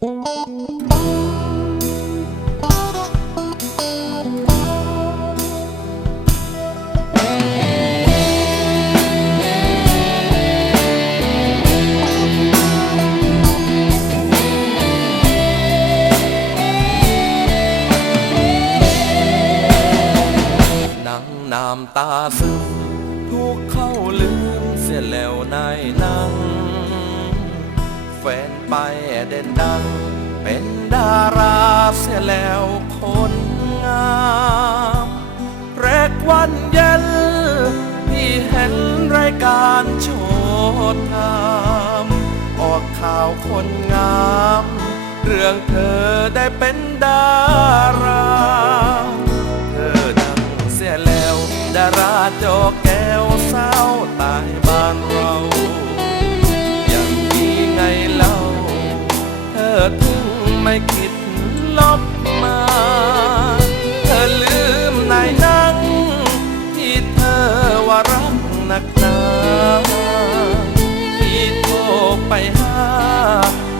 นั่งน้ำตาซึมถูกเข้าลืมเสียแล้วนายนั่ง นไปเด่นดัง เป็นดาราเสียแล้วคนงามแรกวันเย็นพี่เห็นรายการโชว์ทามออกข่าวคนงาม เรื่องเธอได้เป็นดา ลบมา เธอลืมนายนั่ง ที่เธอว่ารักหนักหนาที่โทรไปหา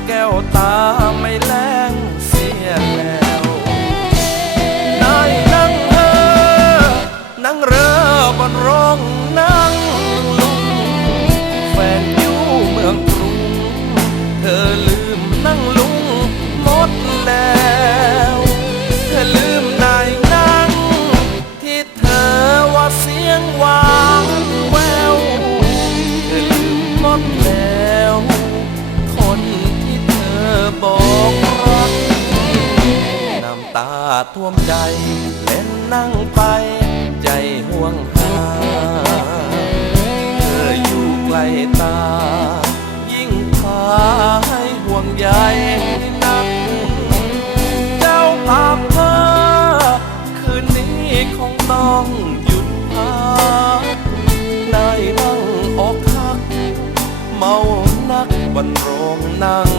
แก้วตา ตาท่วมใจ เล่นนั่งไป ใจห่วงหาเธออยู่ใกล้ตา ยิ่งพาให้ห่วงใยนัก เจ้าภาพเธอคืนนี้คงต้องหยุดพักได้นั่งอกหัก เมานักบนโรงนั่ง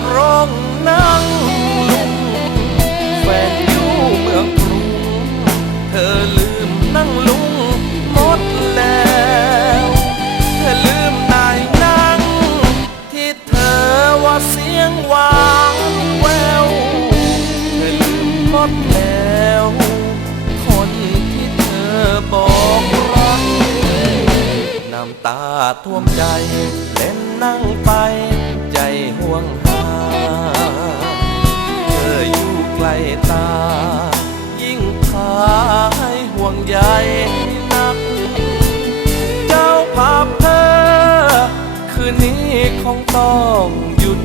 อบนโรงนั่งลุงแฟนอยู่เมืองกรุง เธอลืมนั่งลุงหมดแล้ว เธอลืมนายนั่ง ที่เธอว่าเสียงหวานแวว เธอลืมหมดแล้ว คนที่เธอบอกรักน้ำตาท่วมใจเล่นนั่งไปใจห่วงหา ตา ยิ่งพาให้ห่วงใยนัก เจ้าภาพเธอคืนนี้คงต้องหยุด